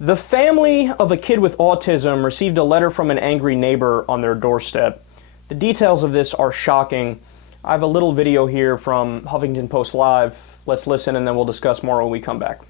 The family of a kid with autism received a letter from an angry neighbor on their doorstep. The details of this are shocking. I have a little video here from Huffington Post Live. Let's listen and then we'll discuss more when we come back.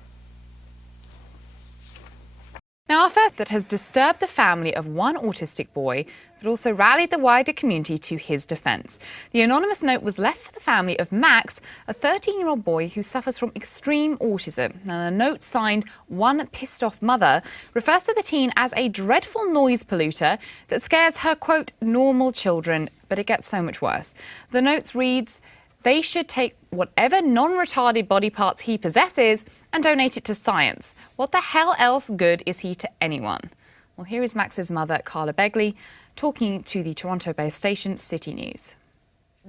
Now, our first that has disturbed the family of one autistic boy, but also rallied the wider community to his defence. The anonymous note was left for the family of Max, a 13-year-old boy who suffers from extreme autism. Now, the note, signed "One Pissed Off Mother," refers to the teen as a dreadful noise polluter that scares her, quote, normal children, but it gets so much worse. The note reads, they should take whatever non-retarded body parts he possesses and donate it to science. What the hell else good is he to anyone? Well, here is Max's mother, Carla Begley, talking to the Toronto-based station City News.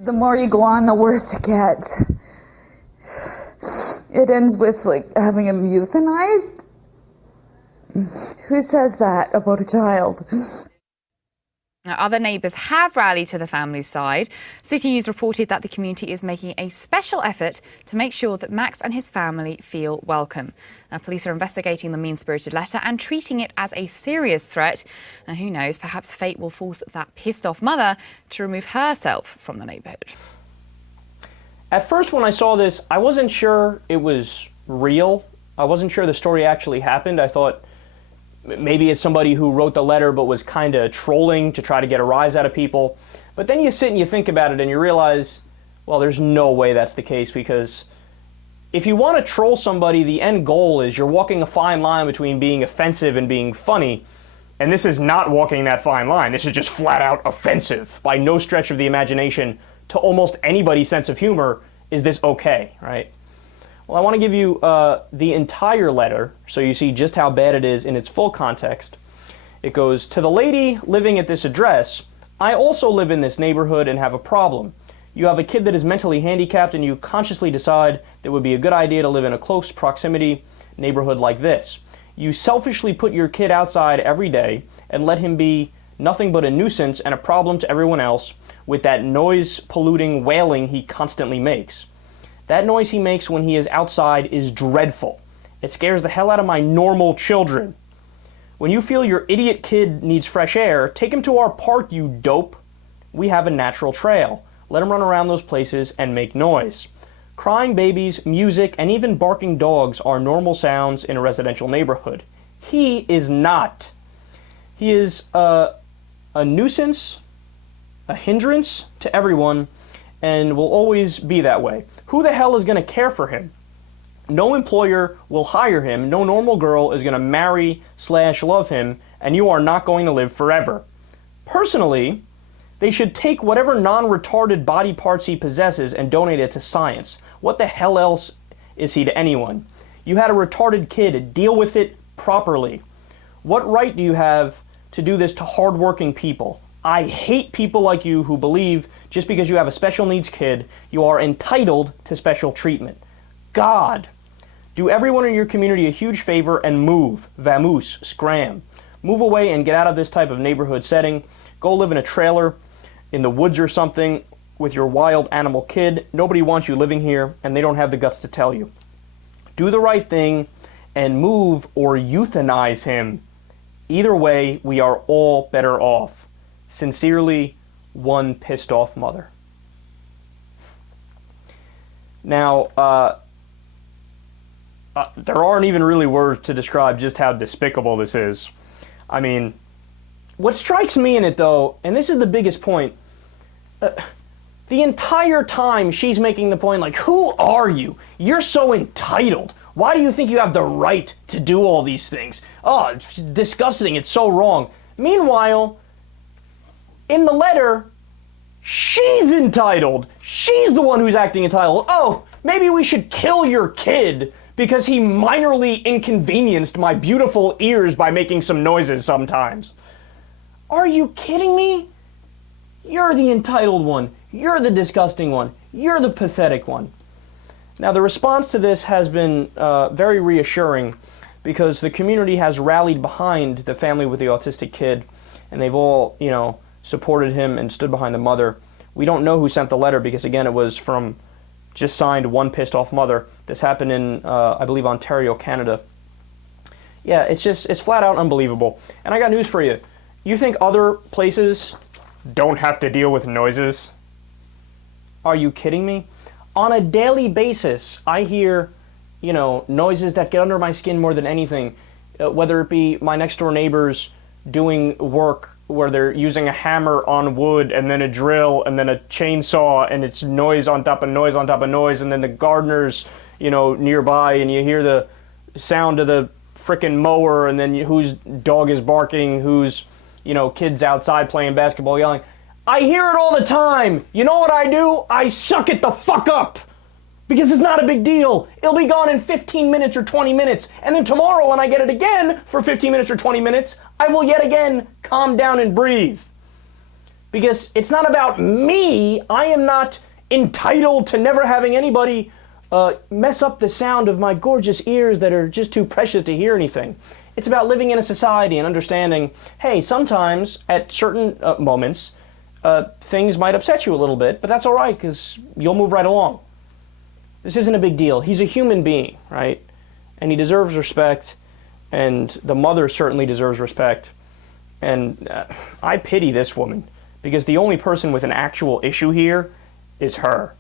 The more you go on, the worse it gets. It ends with, having him euthanized? Who says that about a child? Now, other neighbours have rallied to the family's side. City News reported that the community is making a special effort to make sure that Max and his family feel welcome. Police are investigating the mean-spirited letter and treating it as a serious threat. Now, who knows, perhaps fate will force that pissed-off mother to remove herself from the neighbourhood. At first, when I saw this, I wasn't sure it was real. I wasn't sure the story actually happened. I thought maybe it's somebody who wrote the letter but was kind of trolling to try to get a rise out of people. But then you sit and you think about it and you realize, well, there's no way that's the case, because if you want to troll somebody, the end goal is you're walking a fine line between being offensive and being funny. And this is not walking that fine line. This is just flat out offensive. By no stretch of the imagination, to almost anybody's sense of humor, is this okay, right? Well, I want to give you the entire letter so you see just how bad it is in its full context. It goes, "To the lady living at this address, I also live in this neighborhood and have a problem. You have a kid that is mentally handicapped and you consciously decide that it would be a good idea to live in a close proximity neighborhood like this. You selfishly put your kid outside every day and let him be nothing but a nuisance and a problem to everyone else with that noise-polluting wailing he constantly makes. That noise he makes when he is outside is dreadful. It scares the hell out of my normal children. When you feel your idiot kid needs fresh air, take him to our park, you dope. We have a natural trail. Let him run around those places and make noise. Crying babies, music, and even barking dogs are normal sounds in a residential neighborhood. He is not. He is a nuisance, a hindrance to everyone, and will always be that way. Who the hell is going to care for him? No employer will hire him. No normal girl is going to marry/love him, and you are not going to live forever. Personally, they should take whatever non-retarded body parts he possesses and donate it to science. What the hell else is he to anyone? You had a retarded kid. Deal with it properly. What right do you have to do this to hardworking people? I hate people like you who believe just because you have a special needs kid, you are entitled to special treatment. God, do everyone in your community a huge favor and move. Vamoose, scram. Move away and get out of this type of neighborhood setting. Go live in a trailer in the woods or something with your wild animal kid. Nobody wants you living here, and they don't have the guts to tell you. Do the right thing and move or euthanize him. Either way, we are all better off. Sincerely, one pissed off mother." Now, there aren't even really words to describe just how despicable this is. I mean, what strikes me in it, though, and this is the biggest point, the entire time she's making the point, like, who are you? You're so entitled. Why do you think you have the right to do all these things? Oh, it's disgusting. It's so wrong. Meanwhile, in the letter, she's entitled. She's the one who's acting entitled. Oh, maybe we should kill your kid because he minorly inconvenienced my beautiful ears by making some noises sometimes. Are you kidding me? You're the entitled one. You're the disgusting one. You're the pathetic one. Now, the response to this has been very reassuring because the community has rallied behind the family with the autistic kid, and they've all, supported him and stood behind the mother. We don't know who sent the letter because, again, it was from just signed one pissed off mother. This happened in, I believe, Ontario, Canada. Yeah, it's flat out unbelievable. And I got news for you. You think other places don't have to deal with noises? Are you kidding me? On a daily basis, I hear, noises that get under my skin more than anything. Whether it be my next door neighbors doing work where they're using a hammer on wood and then a drill and then a chainsaw, and it's noise on top of noise on top of noise, and then the gardeners, nearby, and you hear the sound of the frickin' mower, and then whose dog is barking, whose, kids outside playing basketball yelling. I hear it all the time. You know what I do? I suck it the fuck up. Because it's not a big deal. It'll be gone in 15 minutes or 20 minutes. And then tomorrow when I get it again for 15 minutes or 20 minutes, I will yet again calm down and breathe. Because it's not about me. I am not entitled to never having anybody mess up the sound of my gorgeous ears that are just too precious to hear anything. It's about living in a society and understanding, hey, sometimes at certain moments, things might upset you a little bit, but that's all right because you'll move right along. This isn't a big deal. He's a human being, right? And he deserves respect, and the mother certainly deserves respect. And I pity this woman because the only person with an actual issue here is her.